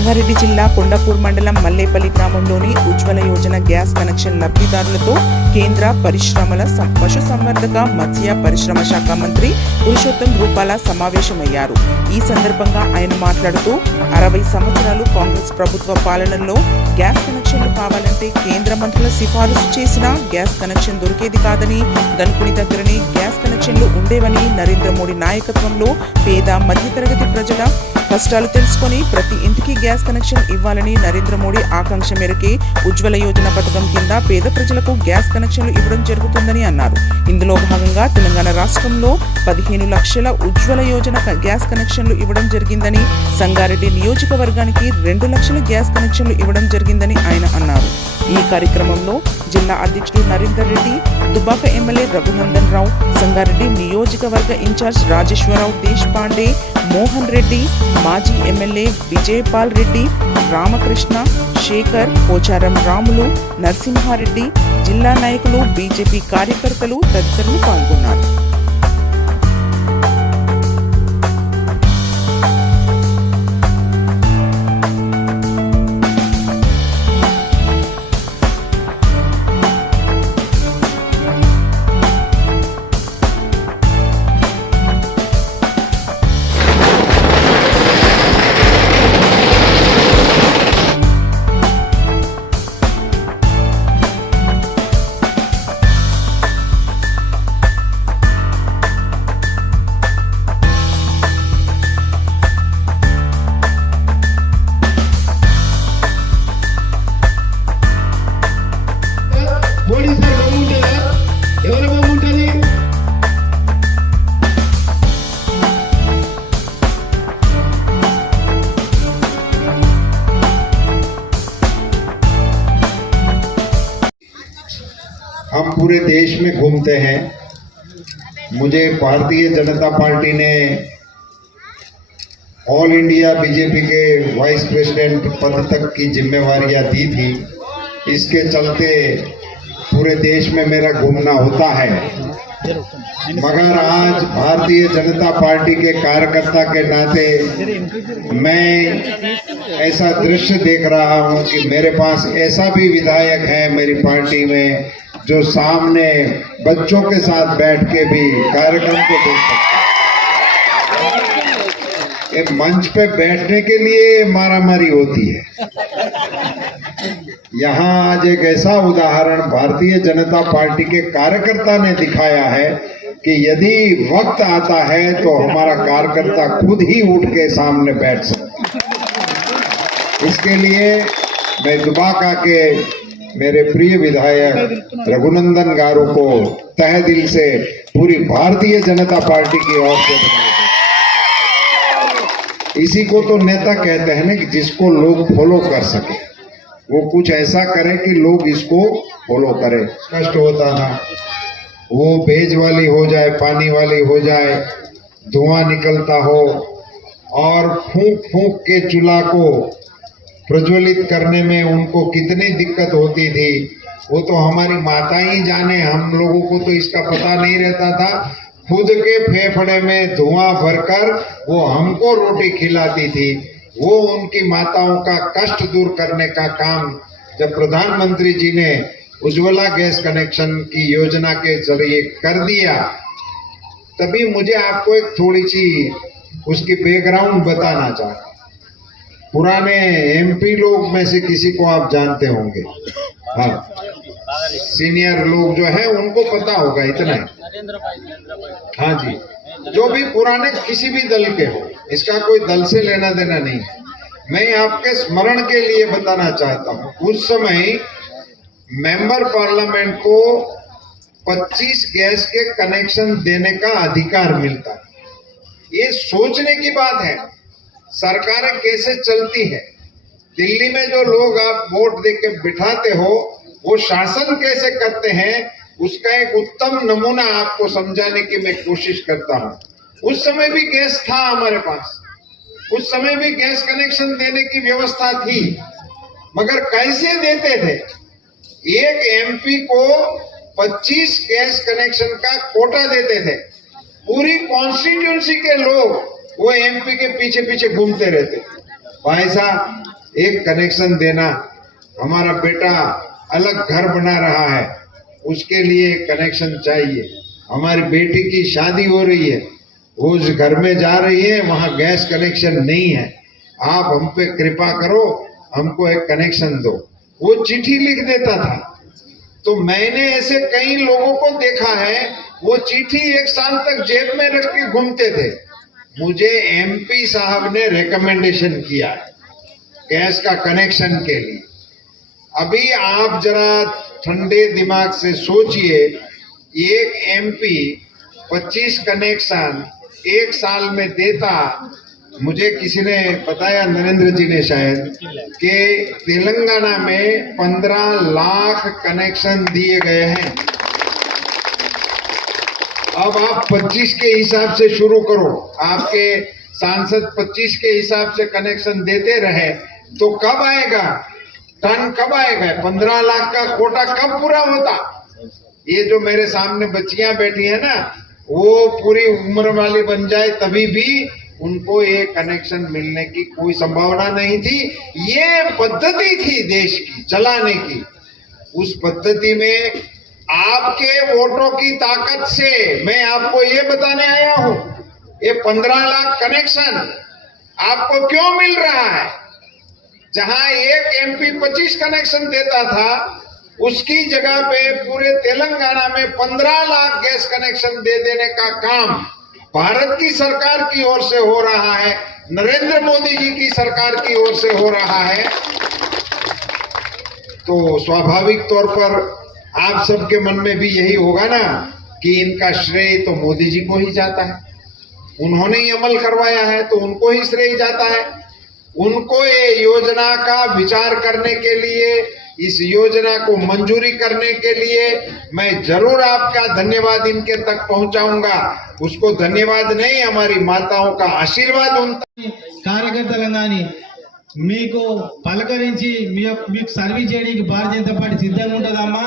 సంగారెడ్డి జిల్లా కొండపూర్ మండలం మల్లేపల్లి గ్రామంలోని ఉజ్వల యోజన గ్యాస్ కనెక్షన్ లబ్ధిదారులతో కేంద్ర పరిశ్రమల పశుసంవర్ధక మత్స్య పరిశ్రమ శాఖ మంత్రి పురుషోత్తం రూపాల సమావేశమయ్యారు. ఈ సందర్భంగా ఆయన మాట్లాడుతూ 60 సంవత్సరాలు కాంగ్రెస్ ప్రభుత్వ పాలనలో గ్యాస్ కనెక్షన్లు కావాలంటే కేంద్ర మంత్రుల సిఫారసు చేసిన గ్యాస్ కనెక్షన్ దొరికేది కాదని, ధనుకుని దగ్గరనే గ్యాస్ కనెక్షన్లు ఉండేవని, నరేంద్ర మోడీ నాయకత్వంలో పేద మధ్యతరగతి ప్రజల కష్టాలు తెలుసుకొని ప్రతి ఇంటికి గ్యాస్ కనెక్షన్ ఇవ్వాలని నరేంద్ర మోడీ ఆకాంక్ష మేరకే ఉజ్వల యోజన పథకం కింద పేద ప్రజలకు గ్యాస్ కనెక్షన్లు ఇవ్వడం జరుగుతుందని అన్నారు. ఇందులో భాగంగా తెలంగాణ రాష్ట్రంలో 15 లక్షల ఉజ్వల యోజన గ్యాస్ కనెక్షన్లు ఇవ్వడం జరిగిందని, సంగారెడ్డి నియోజకవర్గానికి 2 లక్షల గ్యాస్ కనెక్షన్లు ఇవ్వడం జరిగిందని ఆయన అన్నారు. ఈ కార్యక్రమంలో జిల్లా అధ్యక్షుడు నరేందర్ రెడ్డి, దుబ్బాక ఎమ్మెల్యే రఘునందన్ రావు, సంగారెడ్డి నియోజకవర్గ ఇన్ఛార్జ్ రాజేశ్వరరావు దేశపాండే, మోహన్ రెడ్డి, మాజీ ఎమ్మెల్యే విజయపాల్ రెడ్డి, రామకృష్ణ, శేఖర్, పోచారం రాములు, నరసింహారెడ్డి, జిల్లా నాయకులు, బీజేపీ కార్యకర్తలు తదితరులు పాల్గొన్నారు. हम पूरे देश में घूमते हैं। मुझे भारतीय जनता पार्टी ने ऑल इंडिया बीजेपी के वाइस प्रेसिडेंट पद तक की जिम्मेवारियां दी थी। इसके चलते पूरे देश में मेरा घूमना होता है, मगर आज भारतीय जनता पार्टी के कार्यकर्ता के नाते मैं ऐसा दृश्य देख रहा हूं कि मेरे पास ऐसा भी विधायक है मेरी पार्टी में जो सामने बच्चों के साथ बैठ के भी कार्यक्रम को देख सकते हैं। मंच पे बैठने के लिए मारामारी होती है। यहाँ आज एक ऐसा उदाहरण भारतीय जनता पार्टी के कार्यकर्ता ने दिखाया है कि यदि वक्त आता है तो हमारा कार्यकर्ता खुद ही उठ के सामने बैठ सकता है। इसके लिए मैं दुबाका के मेरे प्रिय विधायक रघुनंदन गारू को तहे दिल से पूरी भारतीय जनता पार्टी की ओर से इसी को तो नेता कहते हैं ना कि जिसको लोग फॉलो कर सके, वो कुछ ऐसा करे कि लोग इसको फॉलो करें। कष्ट होता था, वो भेज वाली हो जाए, पानी वाली हो जाए, धुआं निकलता हो और फूंक फूंक के चूल्हा को प्रज्वलित करने में उनको कितनी दिक्कत होती थी वो तो हमारी माता ही जाने। हम लोगों को तो इसका पता नहीं रहता था। खुद के फेफड़े में धुआं भरकर वो हमको रोटी खिलाती थी। वो उनकी माताओं का कष्ट दूर करने का काम जब प्रधानमंत्री जी ने उज्ज्वला गैस कनेक्शन की योजना के जरिए कर दिया, तभी मुझे आपको एक थोड़ी सी उसकी बैकग्राउंड बताना चाहता। पुराने एमपी लोग में से किसी को आप जानते होंगे, हाँ, सीनियर लोग जो है उनको पता होगा इतना ही। हाँ जी, जो भी पुराने किसी भी दल के हो, इसका कोई दल से लेना देना नहीं है। मैं आपके स्मरण के लिए बताना चाहता हूँ, उस समय मेंबर पार्लियामेंट को 25 गैस के कनेक्शन देने का अधिकार मिलता है। ये सोचने की बात है सरकारें कैसे चलती है। दिल्ली में जो लोग आप वोट देके बिठाते हो वो शासन कैसे करते हैं, उसका एक उत्तम नमूना आपको समझाने की मैं कोशिश करता हूं। उस समय भी गैस था हमारे पास, उस समय भी गैस कनेक्शन देने की व्यवस्था थी, मगर कैसे देते थे। एक एमपी को 25 गैस कनेक्शन का कोटा देते थे। पूरी कॉन्स्टिट्यूंसी के लोग वो एमपी के पीछे पीछे घूमते रहते। भाई साहब, एक कनेक्शन देना। हमारा बेटा अलग घर बना रहा है, उसके लिए एक कनेक्शन चाहिए। हमारी बेटी की शादी हो रही है, वो उस घर में जा रही है, वहां गैस कनेक्शन नहीं है, आप हम पे कृपा करो, हमको एक कनेक्शन दो। वो चिट्ठी लिख देता था। तो मैंने ऐसे कई लोगों को देखा है, वो चिट्ठी 1 साल तक जेब में रख के घूमते थे। मुझे एमपी साहब ने रिकमेंडेशन किया गैस का कनेक्शन के लिए। अभी आप जरा ठंडे दिमाग से सोचिए, एक एमपी 25 कनेक्शन 1 साल में देता। मुझे किसी ने बताया, नरेंद्र जी ने शायद, कि तेलंगाना में 15 लाख कनेक्शन दिए गए हैं। अब आप 25 के हिसाब से शुरू करो। आपके सांसद 25 के हिसाब से कनेक्शन देते रहे तो कब आएगा टन, कब आएगा 15 लाख का कोटा, कब पूरा होता? ये जो मेरे सामने बच्चियां बैठी है ना, वो पूरी उम्र वाली बन जाए तभी भी उनको ये कनेक्शन मिलने की कोई संभावना नहीं थी। ये पद्धति थी देश की चलाने की। उस पद्धति में आपके वोटों की ताकत से मैं आपको ये बताने आया हूं, ये 15 लाख कनेक्शन आपको क्यों मिल रहा है? जहां एक एमपी 25 कनेक्शन देता था, उसकी जगह पे पूरे तेलंगाना में 15 लाख गैस कनेक्शन दे देने का काम भारत की सरकार की ओर से हो रहा है, नरेंद्र मोदी जी की सरकार की ओर से हो रहा है। तो स्वाभाविक तौर पर आप सबके मन में भी यही होगा ना कि इनका श्रेय तो मोदी जी को ही जाता है, उन्होंने ही अमल करवाया है तो उनको ही श्रेय जाता है। उनको ये योजना का विचार करने के लिए, इस योजना को मंजूरी करने के लिए मैं जरूर आपका धन्यवाद इनके तक पहुंचाऊंगा। उसको धन्यवाद नहीं, हमारी माताओं का आशीर्वाद उन కార్యకర్తలను కానీ మీకు పలకరించి మీకు సర్వీస్ చేయడానికి భారతీయ జనతా పార్టీ సిద్ధంగా ఉంటుందమ్మా.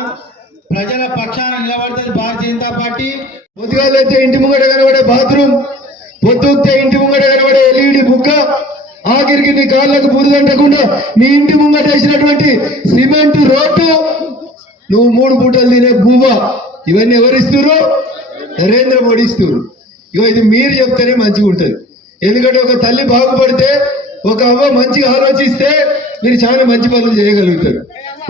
ప్రజల పక్షాన నిలబడుతుంది భారతీయ జనతా పార్టీ. పొద్దుగాలైతే ఇంటి ముంగట కనబడే బాత్రూమ్, పొద్దుతే ఇంటి ముంగట కనబడే ఎల్ఈడి బుక్క, ఆఖరికి నీ కాళ్ళకు బురదంటకుండా నీ ఇంటి ముంగట వేసినటువంటి సిమెంట్ రోడ్డు, నువ్వు 3 పూటలు తినే బువ్వ, ఇవన్నీ ఎవరిస్తున్నారు? నరేంద్ర మోడీ ఇస్తున్నారు. ఇగో ఇది మీరు చెప్తేనే మంచిగా ఉంటుంది. ఎందుకంటే ఒక తల్లి బాగుపడితే, ఒక అవ్వ మంచిగా ఆలోచిస్తే మీరు చాలా మంచి పనులు చేయగలుగుతారు.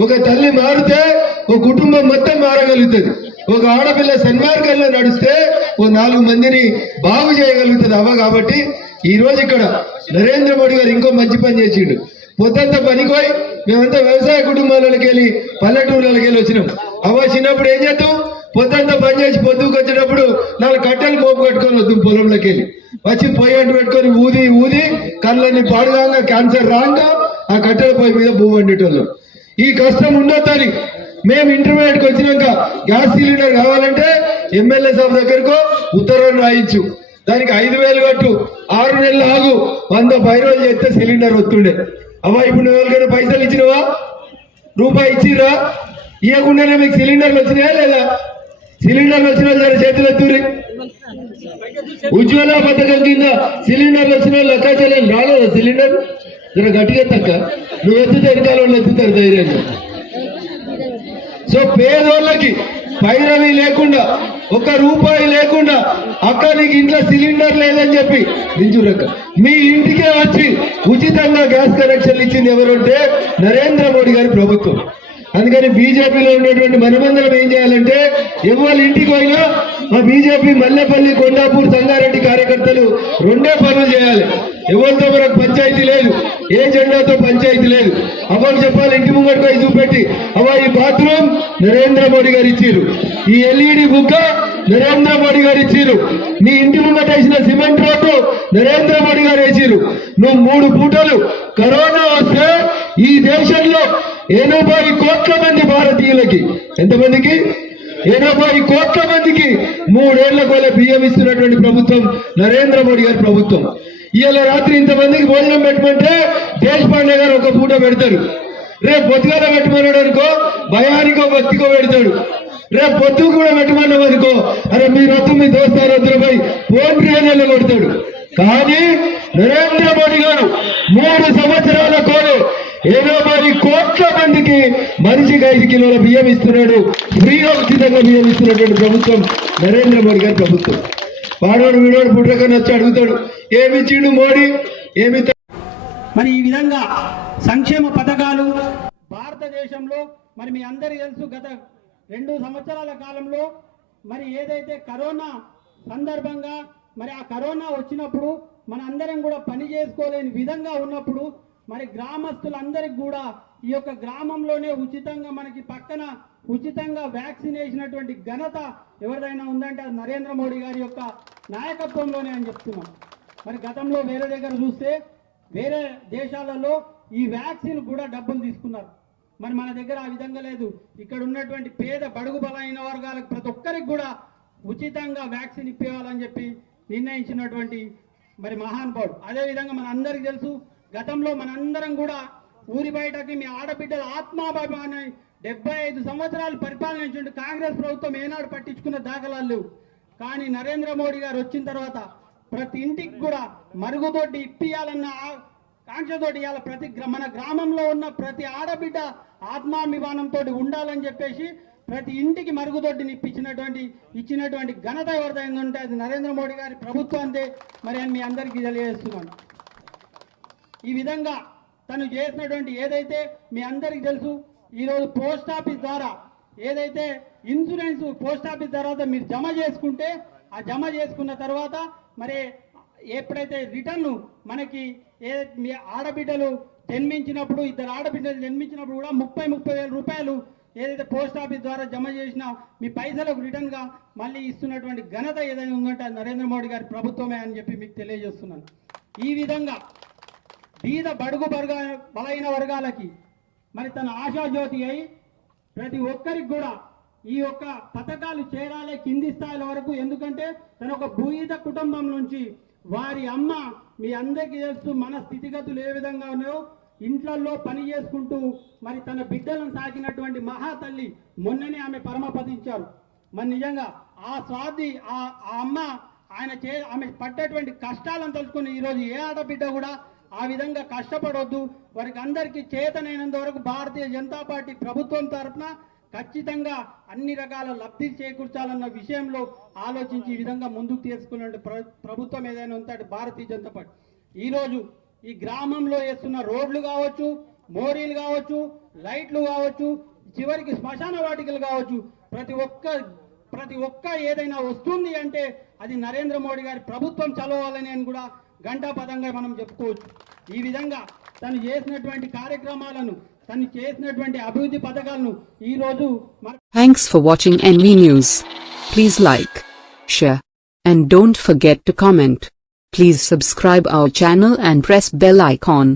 ఒక తల్లి మారితే ఒక కుటుంబం మొత్తం మారగలుగుతుంది. ఒక ఆడపిల్ల సన్మార్గంలో నడిస్తే ఓ 4 మందిని బాగు చేయగలుగుతుంది అవ్వ. కాబట్టి ఈ రోజు ఇక్కడ నరేంద్ర మోడీ గారు ఇంకో మంచి పని చేసిండు. పొద్దంతా పనికోయి మేమంతా వ్యవసాయ కుటుంబాలకి వెళ్ళి పల్లెటూళ్ళకి వెళ్ళి వచ్చినాం. అవ్వ చిన్నప్పుడు ఏం చేద్దాం, పొద్దంతా పని చేసి పొద్దుకు వచ్చేటప్పుడు 4 కట్టెలు మోపు కట్టుకొని వద్దాం పొలంలోకి వెళ్ళి, వచ్చి పొయ్యి అంటు పెట్టుకొని ఊది ఊది కళ్ళని పాడుగాంగా క్యాన్సర్ రాగా ఆ కట్టెల పొయ్యి మీద భూమి వండేటోళ్ళం. ఈ కష్టం ఉండొద్దని మేము ఇంటర్మీడియట్కి వచ్చినాక గ్యాస్ సిలిండర్ కావాలంటే ఎమ్మెల్యే సాబ్ దగ్గరకు ఉత్తర్వులు రాయించు, దానికి 5,000 కట్టు, 6 నెలలు ఆగు, 100 పైరోలు చేస్తే సిలిండర్ వస్తుండే. అవ్వ ఇప్పుడు నువ్వు ఎవరికైనా పైసలు ఇచ్చినవా? రూపాయి ఇచ్చిరా? ఇవ్వకుండానే మీకు సిలిండర్లు వచ్చినాయా లేదా? సిలిండర్లు వచ్చిన వాళ్ళు చేతులు ఎత్తురి. ఉజ్వల పథకం కింద సిలిండర్లు వచ్చిన వాళ్ళు లెక్కాచారం రాలేదా? సిలిండర్ జర గట్టిగా తక్క, నువ్వు ఎత్తుతే వెనకాల వాళ్ళు ఎత్తుతారు ధైర్యంగా. సో పేదోళ్ళకి పైరవి లేకుండా, 1 రూపాయి లేకుండా, అక్క నీకు ఇంట్లో సిలిండర్ లేదని చెప్పి నింజురక్క మీ ఇంటికే వచ్చి ఉచితంగా గ్యాస్ కనెక్షన్లు ఇచ్చింది ఎవరంటే నరేంద్ర మోడీ గారి ప్రభుత్వం. అందుకని బీజేపీలో ఉన్నటువంటి మనమందరం ఏం చేయాలంటే, ఎవరి ఇంటికి పోయినా మా బీజేపీ మల్లెపల్లి, కొండాపూర్, సంగారెడ్డి కార్యకర్తలు 2 పనులు చేయాలి. ఎవరితో మనకు పంచాయతీ లేదు, ఏ జెండాతో పంచాయతీ లేదు. అవ్వకు చెప్పాలి, ఇంటి ముంగడికి పోయి చూపెట్టి, అవ్వ ఈ బాత్రూమ్ నరేంద్ర మోడీ గారు ఇచ్చిరు, ఈ ఎల్ఈడి బుక్క నరేంద్ర మోడీ గారు ఇచ్చిరు, నీ ఇంటి ముంగట వేసిన సిమెంట్ రోడ్డు నరేంద్ర మోడీ గారు వేసిరు. నువ్వు 3 పూటలు కరోనా వస్తే ఈ దేశంలో 80 కోట్ల మంది భారతీయులకి, ఎంతమందికి? 80 కోట్ల మందికి 3 ఏళ్ల కోల బియ్యం ఇస్తున్నటువంటి ప్రభుత్వం నరేంద్ర మోడీ గారి ప్రభుత్వం. ఇవాళ రాత్రి ఇంతమందికి భోజనం పెట్టమంటే దేశపాండే గారు 1 పూట పెడతారు. రేపు పొద్దుగాల పెట్టమన్నాడు అనుకో, భయానికో భక్తికో పెడతాడు. రేపు పొద్దు కూడా పెట్టమన్నాం అనుకో, అరే మీరు వద్దు మీ దోస్తాలు వద్దులపై ఫోన్ ట్రైన్లో కొడతాడు. కానీ నరేంద్ర మోడీ గారు 3 సంవత్సరాల కోలు 80 కోట్ల మందికి మనిషికి 5 కిలోల బియ్యం ఇస్తున్నాడు. ఫ్రీగా ఉచితంగా బియ్యం ఇస్తున్నటువంటి ప్రభుత్వం నరేంద్ర మోడీ గారి ప్రభుత్వం. వాడోడు వీడోడు పుట్టకని వచ్చి అడుగుతాడు, ఏమి ఇచ్చిండు మోడీ, ఏమి. మరి ఈ విధంగా సంక్షేమ పథకాలు భారతదేశంలో మరి మీ అందరికీ తెలుసు, గత 2 సంవత్సరాల కాలంలో మరి ఏదైతే కరోనా సందర్భంగా మరి ఆ కరోనా వచ్చినప్పుడు మన అందరం కూడా పని చేసుకోలేని విధంగా ఉన్నప్పుడు మరి గ్రామస్తులందరికీ కూడా ఈ యొక్క గ్రామంలోనే ఉచితంగా మనకి పక్కన ఉచితంగా వ్యాక్సిన్ వేసినటువంటి ఘనత ఎవరిదైనా ఉందంటే అది నరేంద్ర మోడీ గారి యొక్క నాయకత్వంలోనే అని చెప్తున్నాం. మరి గతంలో వేరే దగ్గర చూస్తే వేరే దేశాలలో ఈ వ్యాక్సిన్ కూడా డబ్బులు తీసుకున్నారు. మరి మన దగ్గర ఆ విధంగా లేదు. ఇక్కడ ఉన్నటువంటి పేద బడుగు బలైన వర్గాలకు ప్రతి ఒక్కరికి కూడా ఉచితంగా వ్యాక్సిన్ ఇప్పేయాలని చెప్పి నిర్ణయించినటువంటి మరి మహానుభావుడు. అదేవిధంగా మన అందరికీ తెలుసు, గతంలో మనందరం కూడా ఊరి బయటకి మీ ఆడబిడ్డల ఆత్మాభిమానాన్ని 75 సంవత్సరాలు పరిపాలించిన కాంగ్రెస్ ప్రభుత్వం ఏనాడు పట్టించుకున్న దాఖలాలు లేవు. కానీ నరేంద్ర మోడీ గారు వచ్చిన తర్వాత ప్రతి ఇంటికి కూడా మరుగుదొడ్డి ఇప్పియాలన్న కాంక్షతోటి ఇవాళ మన గ్రామంలో ఉన్న ప్రతి ఆడబిడ్డ ఆత్మాభిమానంతో ఉండాలని చెప్పేసి ప్రతి ఇంటికి మరుగుదొడ్డిని ఇచ్చినటువంటి ఘనత ఎవరిదైనా ఉంటే అది నరేంద్ర మోడీ గారి ప్రభుత్వాంతే మరి అని మీ అందరికీ తెలియజేస్తున్నాను. ఈ విధంగా తను చేసినటువంటి ఏదైతే మీ అందరికీ తెలుసు, ఈరోజు పోస్ట్ ఆఫీస్ ద్వారా ఏదైతే ఇన్సూరెన్స్ పోస్ట్ ఆఫీస్ తర్వాత మీరు జమ చేసుకుంటే ఆ జమ చేసుకున్న తర్వాత మరి ఎప్పుడైతే రిటర్న్ మనకి మీ ఆడబిడ్డలు జన్మించినప్పుడు 2 ఆడబిడ్డలు జన్మించినప్పుడు కూడా 30 వేల రూపాయలు ఏదైతే పోస్ట్ ఆఫీస్ ద్వారా జమ చేసినా మీ పైసలకు రిటర్న్గా మళ్ళీ ఇస్తున్నటువంటి ఘనత ఏదైనా ఉందంటే అది నరేంద్ర మోడీ గారి ప్రభుత్వమే అని చెప్పి మీకు తెలియజేస్తున్నాను. ఈ విధంగా బీద బడుగు బలైన వర్గాలకి మరి తన ఆశాజ్యోతి అయి ప్రతి ఒక్కరికి కూడా ఈ యొక్క పథకాలు చేరాలి కింది స్థాయిల వరకు. ఎందుకంటే తన ఒక భూయిత కుటుంబం నుంచి వారి అమ్మ మీ అందరికీ తెలుసు మన స్థితిగతులు ఏ విధంగా ఉన్నాయో, ఇంట్లల్లో పని చేసుకుంటూ మరి తన బిడ్డలను సాకినటువంటి మహాతల్లి మొన్ననే ఆమె పరమపదించారు. మరి నిజంగా ఆ స్వాతి ఆ అమ్మ ఆమె పడ్డటువంటి కష్టాలను తెలుసుకుని ఈరోజు ఏ ఆడబిడ్డ కూడా ఆ విధంగా కష్టపడొద్దు, వారికి అందరికీ చేతనైనంత వరకు భారతీయ జనతా పార్టీ ప్రభుత్వం తరఫున ఖచ్చితంగా అన్ని రకాల లబ్ధి చేకూర్చాలన్న విషయంలో ఆలోచించి ఈ విధంగా ముందుకు తీసుకున్న ప్రభుత్వం ఏదైనా ఉంటే భారతీయ జనతా పార్టీ. ఈరోజు ఈ గ్రామంలో వేస్తున్న రోడ్లు కావచ్చు, మోరీలు కావచ్చు, లైట్లు కావచ్చు, చివరికి శ్మశాన వాటికలు కావచ్చు, ప్రతి ఒక్క ఏదైనా వస్తుంది అంటే అది నరేంద్ర మోడీ గారి ప్రభుత్వం చలవాలని అని కూడా గంటాపదంగా మనం చెప్పుకోవచ్చు. ఈ విధంగా తను చేసినటువంటి కార్యక్రమాలను, తను చేసినటువంటి అభివృద్ధి పథకాలను ఈ రోజు Thanks for watching NV News. Please like, share, and don't forget to comment. Please subscribe our channel and press bell icon.